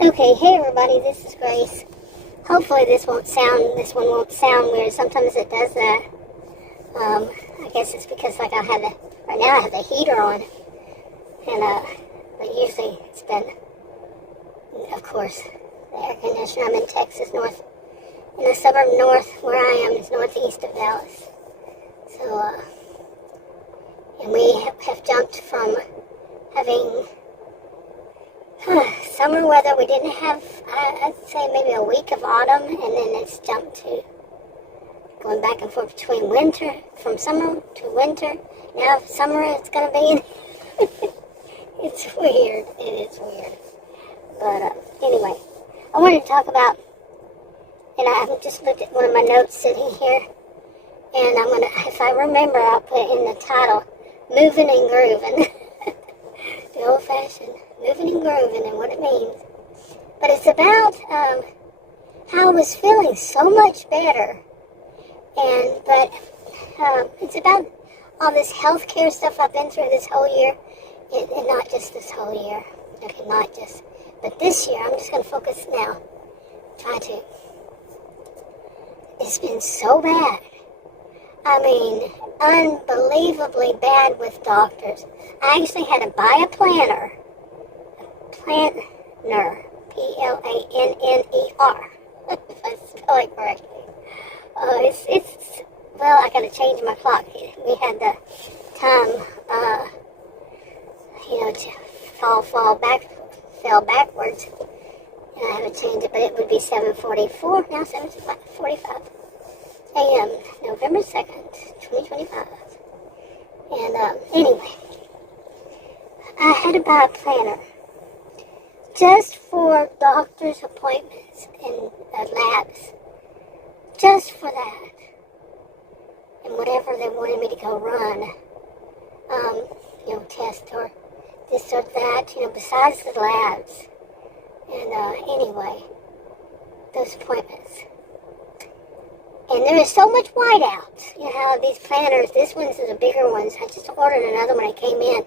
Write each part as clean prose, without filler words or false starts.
Okay, hey everybody, this is Grace. Hopefully this one won't sound weird. Sometimes it does that. I guess it's because right now I have the heater on. And, but usually it's been, of course, the air conditioner. I'm in Texas, in the suburb north, where I am is northeast of Dallas. So, and we have jumped from having summer weather. We didn't have, I'd say maybe a week of autumn, and then it's jumped to going back and forth between winter, from summer to winter. Now summer it's going to be. It's weird. It is weird. But anyway, I wanted to talk about, and I just looked at one of my notes sitting here, and I'm going to, if I remember, I'll put it in the title, Moving and Grooving. The old-fashioned moving and grooving and what it means. But it's about how I was feeling so much better. But it's about all this healthcare stuff I've been through this whole year. And not just this whole year. Okay, not just. But this year, I'm just going to focus now. Try to. It's been so bad. I mean, unbelievably bad with doctors. I actually had to buy a planner. Planner. P-L-A-N-N-E-R. If I spell it correctly. Well, I gotta change my clock. We had the time, fell backwards. And I had to change it, but it would be 7:44, now 7:45 a.m., November 2nd, 2025. And, anyway, I had to buy a planner just for doctor's appointments and labs. Just for that. And whatever they wanted me to go run, test or this or that, besides the labs. And, anyway, those appointments. And there is so much whiteout. You know how these planners, this one's the bigger ones. I just ordered another when it came in.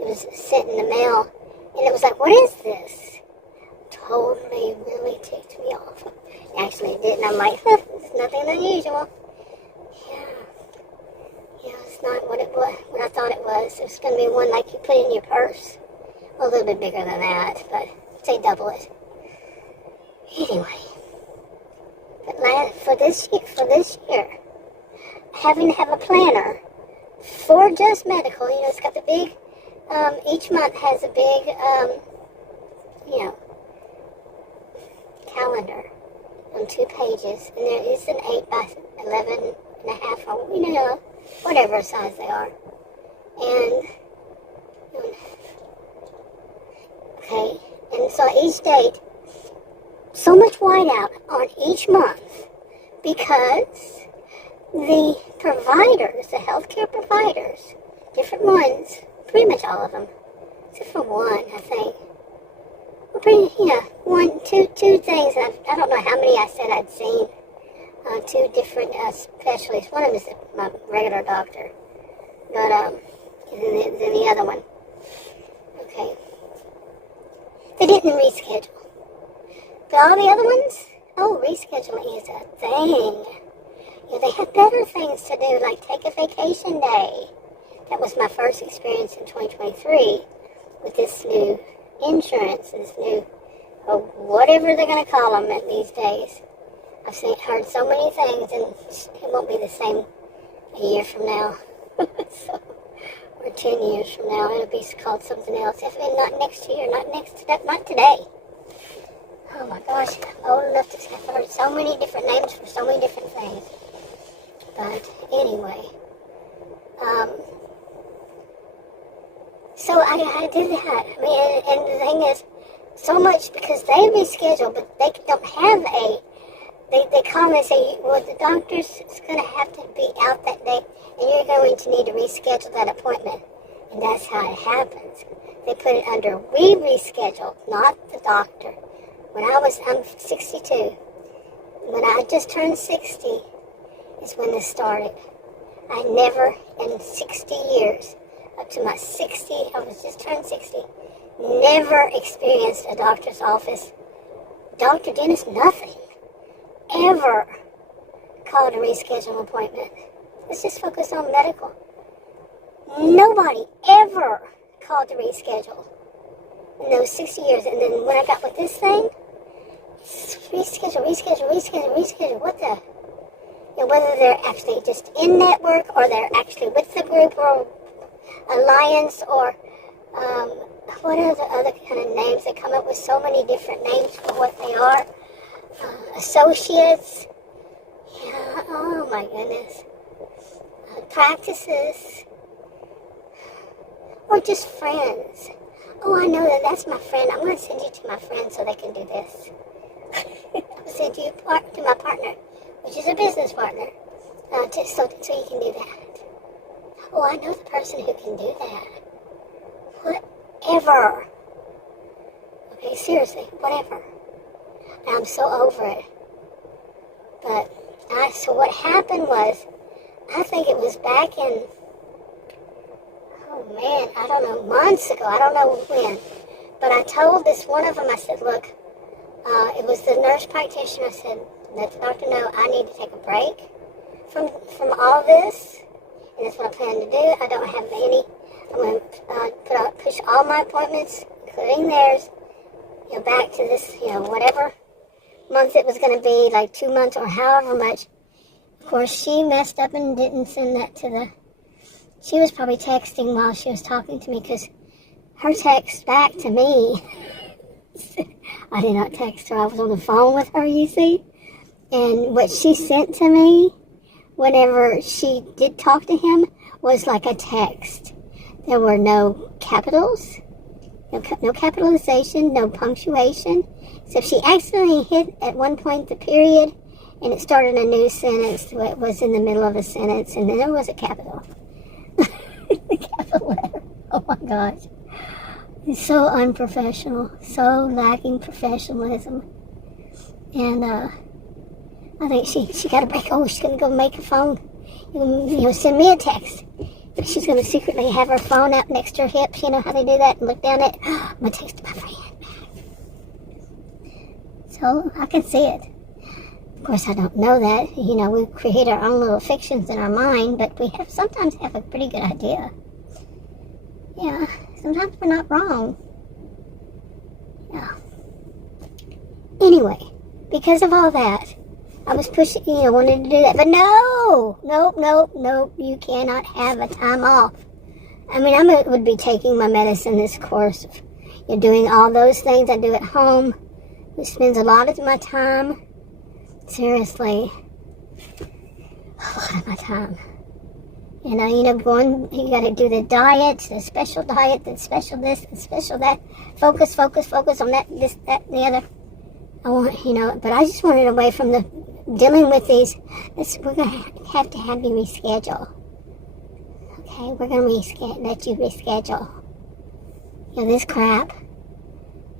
It was sent in the mail. And it was like, what is this? Totally really ticked me off. Actually, it didn't. I'm like, it's nothing unusual. Yeah, it's not what it was, what I thought it was. It's going to be one like you put in your purse. Well, a little bit bigger than that, but say double it. Anyway, but for this year, having to have a planner for just medical, it's got the big, each month has a big, calendar on 2 pages, and there is an 8 by 11 and a half, or, whatever size they are. And, okay, and so each date, so much whiteout on each month, because the providers, the healthcare providers, different ones, pretty much all of them, except for one, I think. Two things. I don't know how many I said I'd seen. 2 different specialists. One of them is my regular doctor, but then the other one. Okay. They didn't reschedule. But all the other ones, rescheduling is a thing. They have better things to do, like take a vacation day. That was my first experience in 2023 with this new insurance, this new, whatever they're going to call them these days. I've heard so many things, and it won't be the same a year from now. Or 10 years from now, it'll be called something else. If not next year, not today. Oh my gosh, I'm old enough to have heard so many different names for so many different things. But anyway, so I did that. I mean, and the thing is, so much because they reschedule, but they don't have they call me and say, well, the doctor's going to have to be out that day, and you're going to need to reschedule that appointment. And that's how it happens. They put it under we reschedule, not the doctor. I'm 62. When I just turned 60 is when this started. I never, in 60 years, up to my 60, I was just turned 60, never experienced a doctor's office doctor, dentist, nothing. Ever called to reschedule an appointment. Let's just focus on medical. Nobody ever called to reschedule in those 60 years. And then when I got with this thing, reschedule. What the? Whether they're actually just in network or they're actually with the group or alliance or what are the other kind of names? They come up with so many different names for what they are. Associates. Yeah, oh my goodness. Practices. Or just friends. Oh, I know that's my friend. I'm going to send you to my friend so they can do this. I'll send you to my partner, which is a business partner, so you can do that. Oh, I know the person who can do that. Whatever. Okay, seriously, whatever. And I'm so over it. But, so what happened was, I think it was back in, oh man, I don't know, months ago, I don't know when. But I told this one of them, I said, look, it was the nurse practitioner. I said, let the doctor know I need to take a break from all this. And that's what I plan to do. I don't have any. I'm going to push all my appointments, including theirs, back to this, whatever month it was going to be, like 2 months or however much. Of course, she messed up and didn't send that to the... She was probably texting while she was talking to me, because her text back to me... I did not text her. I was on the phone with her, you see. And what she sent to me, whenever she did talk to him, was like a text. There were no capitals, no capitalization, no punctuation. So she accidentally hit at one point the period, and it started a new sentence. It was in the middle of a sentence, and then there was a capital. The capital letter. Oh my gosh. It's so unprofessional, so lacking professionalism. And I think she got a break. Oh, she's going to go make a phone. Send me a text. She's going to secretly have her phone out next to her hips. You know how they do that? And look down at it. I'm going to text my friend. So I can see it. Of course, I don't know that. We create our own little fictions in our mind, but we sometimes have a pretty good idea. Yeah, sometimes we're not wrong. Yeah. Anyway, because of all that, I was pushing, wanted to do that. But nope, you cannot have a time off. I mean, I would be taking my medicine this course. Doing all those things I do at home. It spends a lot of my time. Seriously. A lot of my time. You got to do the diet, the special diet, the special this, the special that. Focus on that, this, that, and the other. I want, but I just wanted away from the dealing with these. We're going to have you reschedule. Okay, we're going to let you reschedule. This crap.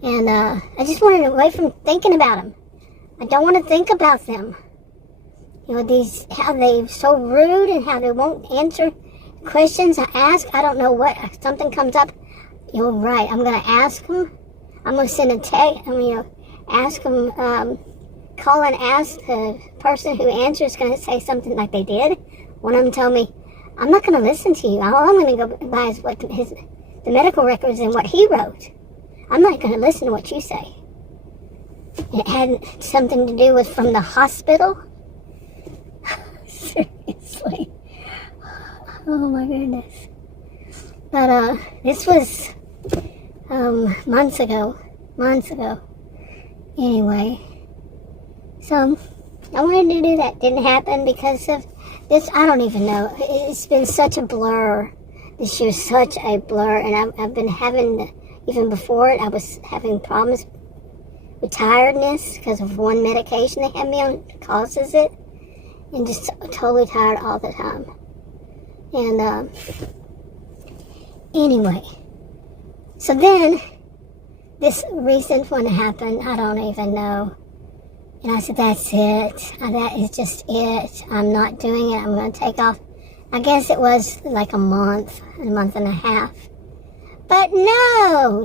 And I just wanted away from thinking about them. I don't want to think about them. How they're so rude and how they won't answer questions I ask. I don't know what, something comes up. You're right, I'm going to ask them. I'm going to send a text, ask them, call and ask the person who answers going to say something like they did. One of them told me, I'm not going to listen to you. All I'm going to go by is the medical records and what he wrote. I'm not going to listen to what you say. It had something to do with from the hospital. Seriously. Oh my goodness. But this was months ago. Anyway. So I wanted to do that. Didn't happen because of this. I don't even know. It's been such a blur. This year's such a blur. And I've been having, even before it, I was having problems with tiredness because of one medication they have me on causes it. And just totally tired all the time. And anyway, so then this recent one happened. I don't even know. And I said, that's it. That is just it. I'm not doing it. I'm going to take off. I guess it was like a month and a half. But no,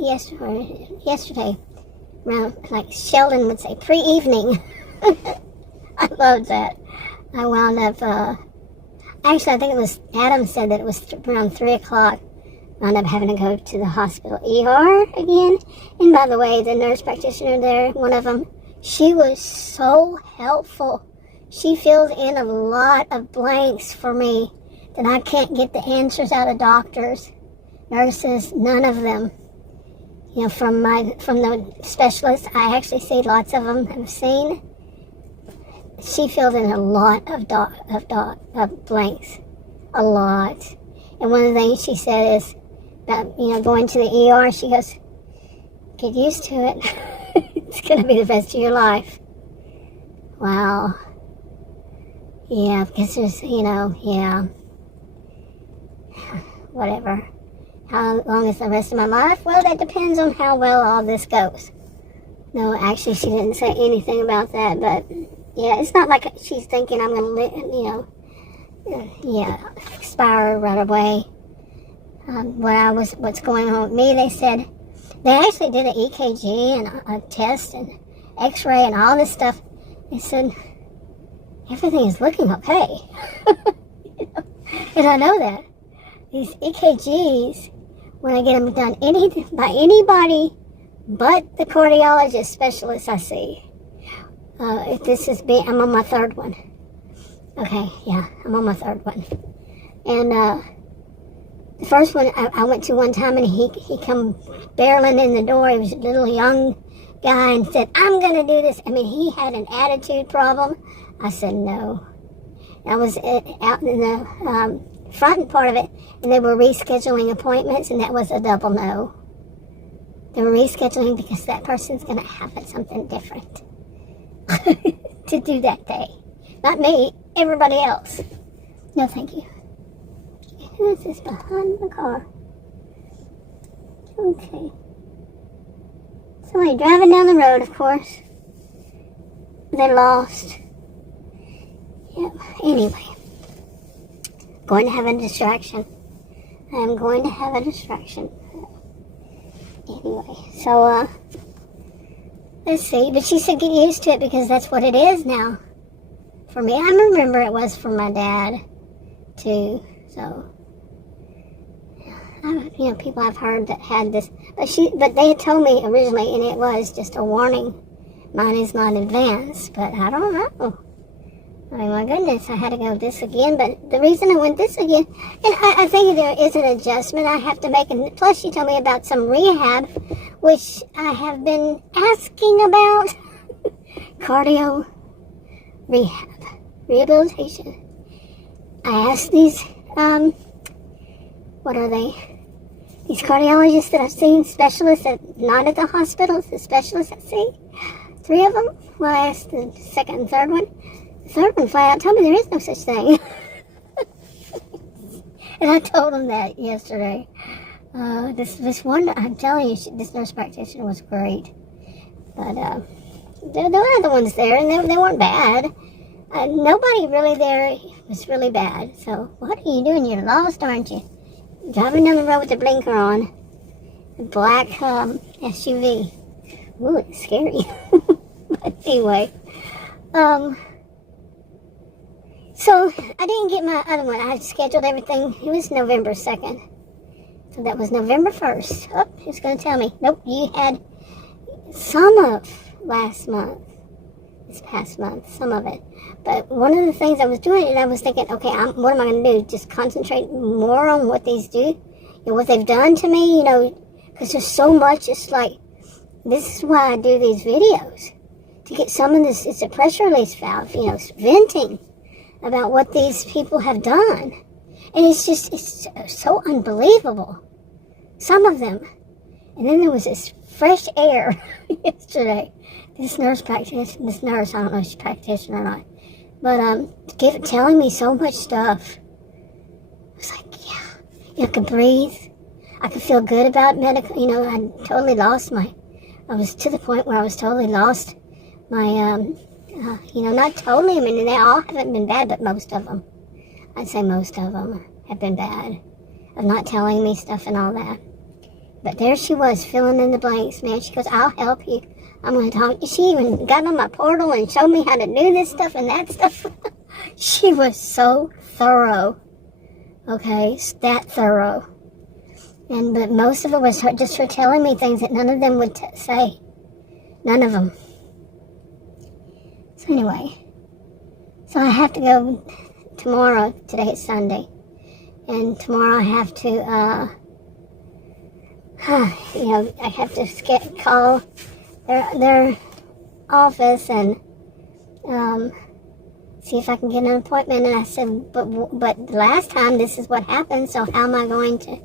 yesterday, around, like Sheldon would say, pre-evening. I loved that. I wound up, actually I think it was, Adam said that it was around 3 o'clock. Wound up having to go to the hospital ER again. And by the way, the nurse practitioner there, one of them, she was so helpful. She filled in a lot of blanks for me that I can't get the answers out of doctors, nurses, none of them. You know, from the specialists, I actually see lots of them I've seen. She filled in a lot of blanks, a lot. And one of the things she said is about, you know, going to the ER. She goes, get used to it. It's going to be the rest of your life. Wow. Yeah, because there's, you know, yeah. Whatever. How long is the rest of my life? Well, that depends on how well all this goes. No, actually, she didn't say anything about that, but yeah, it's not like she's thinking I'm going to, you know, yeah, expire right away. What's going on with me, they said, they actually did an EKG and a test and x-ray and all this stuff. They said, everything is looking okay. You know? And I know that. These EKGs, when I get them done by anybody but the cardiologist specialist I see. If this is I'm on my third one. Okay, yeah, I'm on my third one. And the first one I went to one time, and he come barreling in the door. He was a little young guy and said, I'm going to do this. I mean, he had an attitude problem. I said, no. I was out in the front part of it, and they were rescheduling appointments, and that was a double no. They were rescheduling because that person's going to have something different to do that day. Not me, everybody else. No, thank you. This is behind the car. Okay. Somebody driving down the road, of course. They're lost. Yeah, anyway. Going to have a distraction. I'm going to have a distraction. Anyway, so, let's see. But she said get used to it because that's what it is now. For me, I remember it was for my dad, too. So, you know, people I've heard that had this. But they had told me originally, and it was just a warning. Mine is not advanced, but I don't know. I mean, my goodness, I had to go this again, but the reason I went this again, and I think there is an adjustment I have to make, and plus you told me about some rehab, which I have been asking about. Cardio rehab, rehabilitation. I asked these, what are they? These cardiologists that I've seen, specialists that, not at the hospitals, the specialists I see, 3 of them. Well, I asked the second and third one. The third one flat out told me there is no such thing. And I told him that yesterday. This one, I'm telling you, this nurse practitioner was great. But there were other ones there, and they weren't bad. Nobody really there was really bad. So what are you doing? You're lost, aren't you? Driving down the road with the blinker on. A black SUV. Ooh, it's scary. But anyway. So, I didn't get my other one. I had scheduled everything. It was November 2nd. So that was November 1st. Oh, it's going to tell me. Nope, you had some of last month. This past month, some of it. But one of the things I was doing, and I was thinking, okay, what am I going to do? Just concentrate more on what these do? You know, what they've done to me, you know, because there's so much. It's like, this is why I do these videos. To get some of this, it's a pressure release valve, you know, venting about what these people have done. And it's so unbelievable. Some of them. And then there was this fresh air yesterday. This nurse practitioner, I don't know if she's a practitioner or not, but telling me so much stuff. I was like, yeah, I could breathe. I could feel good about medical, you know, I totally lost I was to the point where I was totally lost my, you know, not totally, I mean, they all haven't been bad, but most of them, I'd say most of them have been bad, of not telling me stuff and all that. But there she was, filling in the blanks, man. She goes, I'll help you. I'm going to talk. She even got on my portal and showed me how to do this stuff and that stuff. She was so thorough. Okay, that thorough. But most of it was just her telling me things that none of them would say. None of them. So anyway, so I have to go tomorrow. Today is Sunday. And tomorrow I have to, I have to call their office and see if I can get an appointment. And I said, but last time this is what happened, so how am I going to,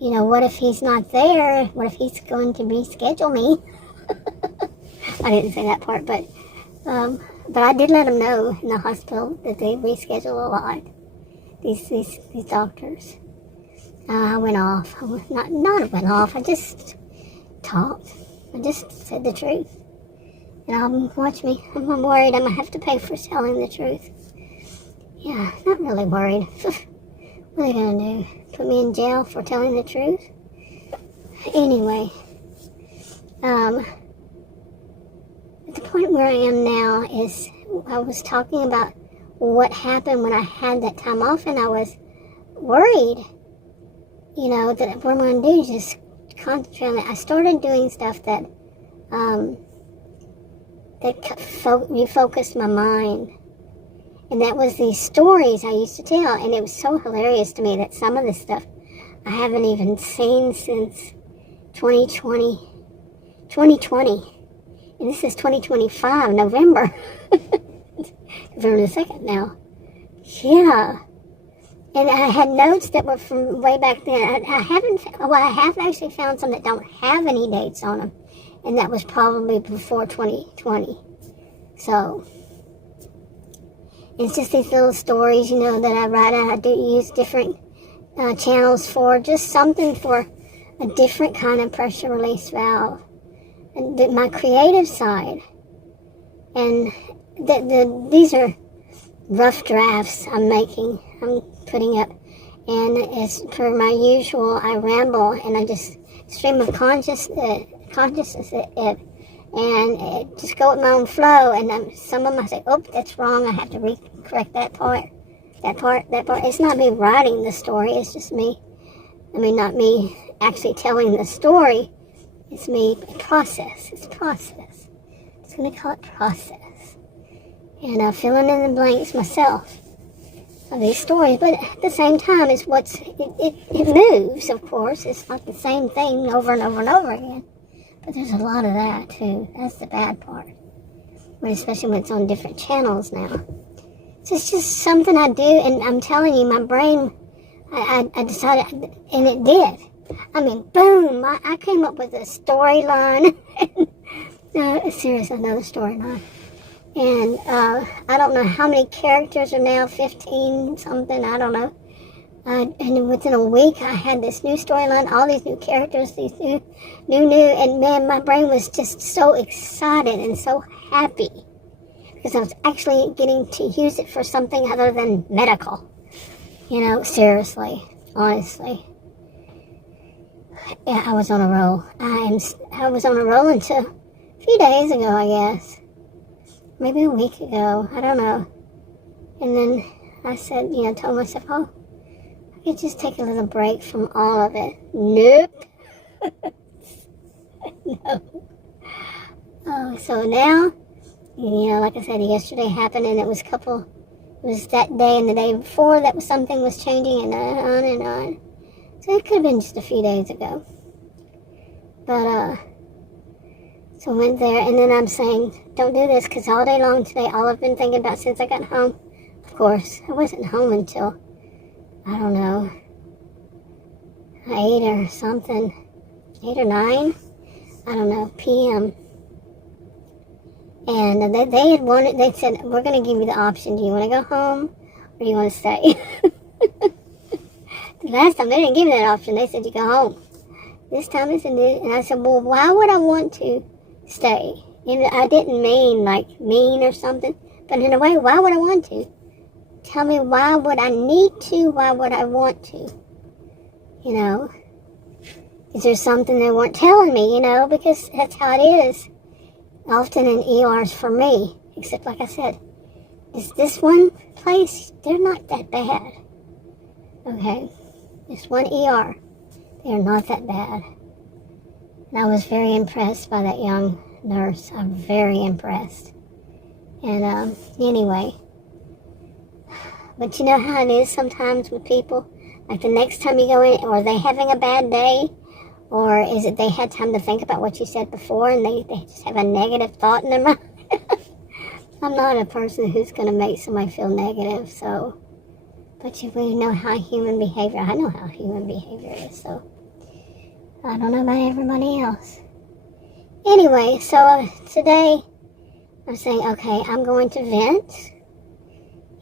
what if he's not there? What if he's going to reschedule me? I didn't say that part, but I did let them know in the hospital that they reschedule a lot. These doctors. I went off. I went off. I just talked. I just said the truth. And watch me. I'm worried I'm going to have to pay for telling the truth. Yeah, not really worried. What are they going to do? Put me in jail for telling the truth? Anyway. At the point where I am now is, I was talking about what happened when I had that time off, and I was worried, that what I'm going to do is just concentrate on it. I started doing stuff that refocused my mind, and that was these stories I used to tell, and it was so hilarious to me that some of this stuff I haven't even seen since 2020, and this is 2025, November. November the 2nd now. Yeah. And I had notes that were from way back then. I have actually found some that don't have any dates on them. And that was probably before 2020. So, it's just these little stories, that I write. I do use different channels for just something for a different kind of pressure release valve. And my creative side. And these are rough drafts I'm putting up, and as per my usual, I ramble and I just stream of consciousness, and just go with my own flow. And some of them I say, oh, that's wrong. I have to correct that part. It's not me writing the story. It's just me. Not me actually telling the story. It's me process. It's process. Just gonna call it process. And filling in the blanks myself of these stories, but at the same time, it moves, of course. It's not the same thing over and over and over again, but there's a lot of that too. That's the bad part, especially when it's on different channels now. So it's just something I do, and I'm telling you, my brain, I decided, and it did. Boom, I came up with a storyline. Seriously, another storyline. And I don't know how many characters are now, 15 something, I don't know. And within a week, I had this new storyline, all these new characters, these new, and man, my brain was just so excited and so happy because I was actually getting to use it for something other than medical. Seriously, honestly. Yeah, I was on a roll. I was on a roll until a few days ago, I guess. Maybe a week ago, I don't know. And then I said, told myself, I could just take a little break from all of it. Nope. No. Oh, so now, like I said, yesterday happened, and it was that day and the day before that something was changing, and on and on. So it could have been just a few days ago. But, so I went there, and then I'm saying, don't do this, because all day long today, all I've been thinking about since I got home, of course, I wasn't home until, I don't know, 8 or something, 8 or 9, I don't know, p.m. And they said, we're going to give you the option, do you want to go home, or do you want to stay? The last time, they didn't give me that option, they said, you go home. This time, they said, and I said, well, why would I want to stay? I didn't mean like mean or something, but in a way, why would I want to? Tell me, why would I need to? Why would I want to? Is there something they weren't telling me, because that's how it is. Often in ERs for me, except like I said, is this one place, they're not that bad. Okay, this one ER, they're not that bad. And I was very impressed by that young nurse. I'm very impressed. And anyway, but you know how it is sometimes with people? Like the next time you go in, or are they having a bad day? Or is it they had time to think about what you said before and they just have a negative thought in their mind? I'm not a person who's going to make somebody feel negative, so. But we know how human behavior, I know how human behavior is, so. I don't know about everybody else. Anyway, so today I'm saying, okay, I'm going to vent.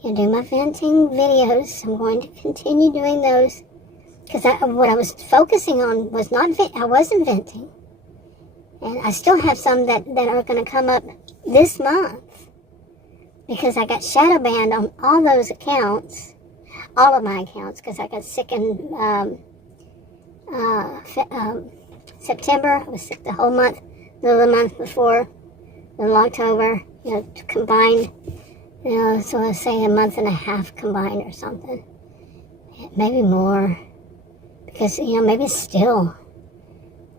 Do my venting videos. I'm going to continue doing those. Because what I was focusing on was I wasn't venting. And I still have some that are going to come up this month. Because I got shadow banned on all those accounts. All of my accounts. Because I got sick in September. I was sick the whole month. The month before. In October. Combined. So let's say a month and a half combined or something. Maybe more. Because, maybe still.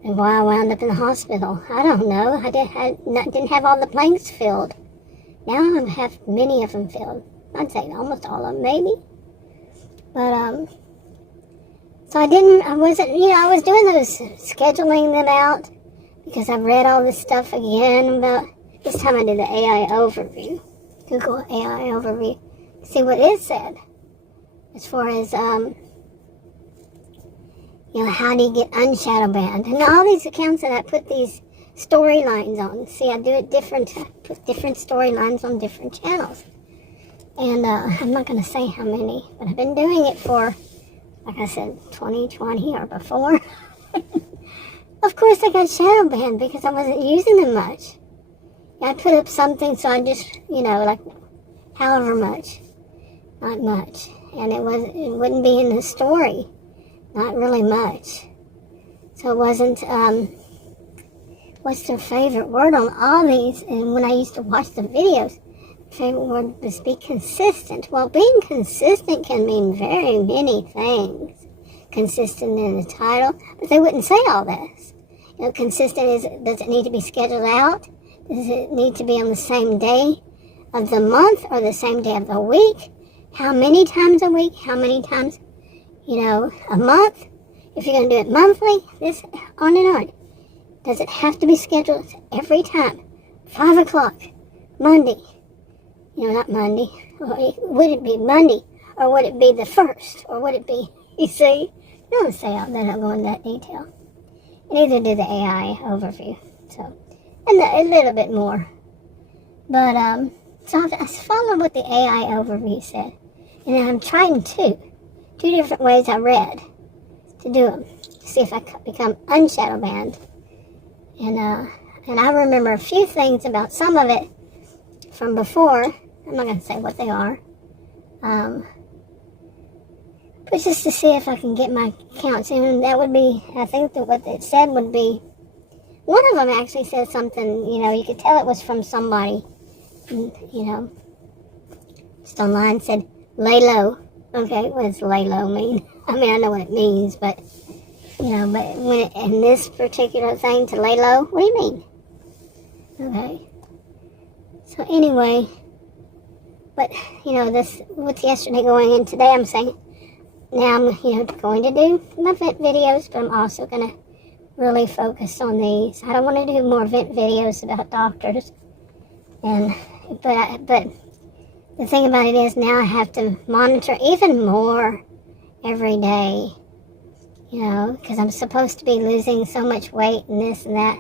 And why I wound up in the hospital. I don't know. I didn't have all the blanks filled. Now I have many of them filled. I'd say almost all of them, maybe. But, so I wasn't, I was doing those, scheduling them out. Because I've read all this stuff again about, this time I did the AI overview. Google AI overview. See what it said. As far as, how do you get unshadow banned? And all these accounts that I put these storylines on. See, I do it different. I put different storylines on different channels. And I'm not going to say how many, but I've been doing it for, like I said, 2020 or before. Of course, I got shadow banned because I wasn't using them much. I put up something, so I just, like, however much. Not much. And it wouldn't be in the story. Not really much. So it wasn't, what's their favorite word on all these? And when I used to watch the videos, favorite word was be consistent. Well, being consistent can mean very many things. Consistent in the title, but they wouldn't say all this. Consistent does it need to be scheduled out? Does it need to be on the same day of the month or the same day of the week? How many times a week? How many times, a month? If you're going to do it monthly, this, on and on. Does it have to be scheduled every time? 5 o'clock, Monday. Not Monday. Would it be Monday? Or would it be the 1st? Or would it be, you see? I don't say all that, I don't go into that detail. And either do the AI overview. So, and a little bit more. But, so I followed what the AI overview said. And I'm trying two different ways I read to do them. To see if I could become unshadow banned. And I remember a few things about some of it from before. I'm not going to say what they are. But just to see if I can get my counts. And that would be, I think that what it said would be, one of them actually said something, you could tell it was from somebody, just online, said, lay low. Okay, what does lay low mean? I mean, I know what it means, but, but when in this particular thing, to lay low, what do you mean? Okay. So anyway, but, this, with yesterday going in today, I'm saying, now I'm, going to do my vent videos, but I'm also going to really focus on these. I don't want to do more vent videos about doctors. But the thing about it is now I have to monitor even more every day. Because I'm supposed to be losing so much weight and this and that.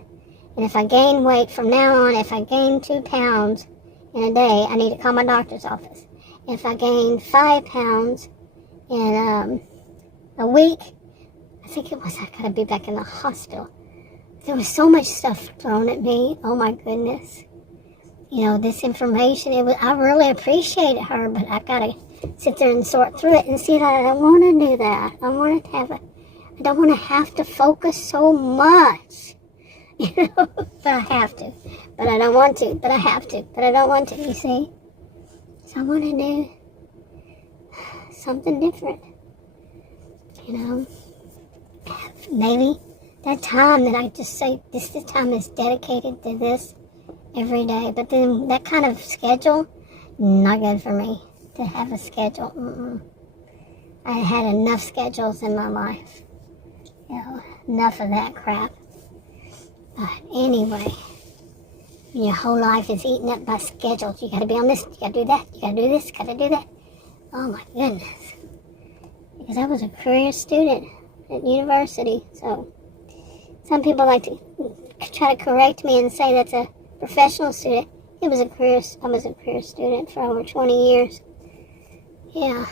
And if I gain weight from now on, if I gain 2 pounds in a day, I need to call my doctor's office. If I gain 5 pounds in a week, I think it was, I gotta be back in the hospital. There was so much stuff thrown at me. Oh my goodness. This information, I really appreciated her, but I gotta sit there and sort through it and see that I don't want to do that. I want to have I don't want to have to focus so much. But I have to. But I don't want to. But I have to. But I don't want to, you see? So I want to do something different. Maybe that time that I just say, this time is dedicated to this every day. But then that kind of schedule, not good for me to have a schedule. I had enough schedules in my life. Enough of that crap. But anyway, your whole life is eaten up by schedules. You gotta be on this, you gotta do that, you gotta do this, you gotta do that. Oh my goodness. Because I was a career student at university, so some people like to try to correct me and say that's a professional student. I was a career student for over 20 years. Yeah.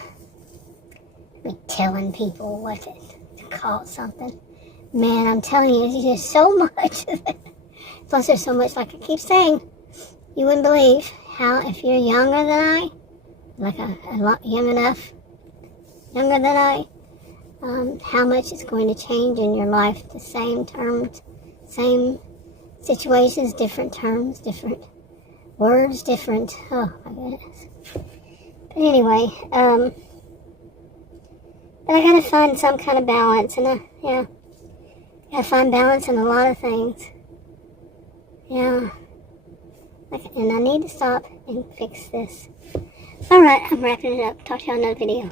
Be telling people what to call something. Man, I'm telling you, there's so much of it. Plus, there's so much, like I keep saying, you wouldn't believe how, if you're younger than I, like a lot younger than I, how much it's going to change in your life. The same terms, same situations, different terms, different words, different, oh my goodness. But anyway, but I gotta find some kind of balance, and gotta find balance in a lot of things. Yeah. And I need to stop and fix this. Alright, I'm wrapping it up. Talk to you on another video.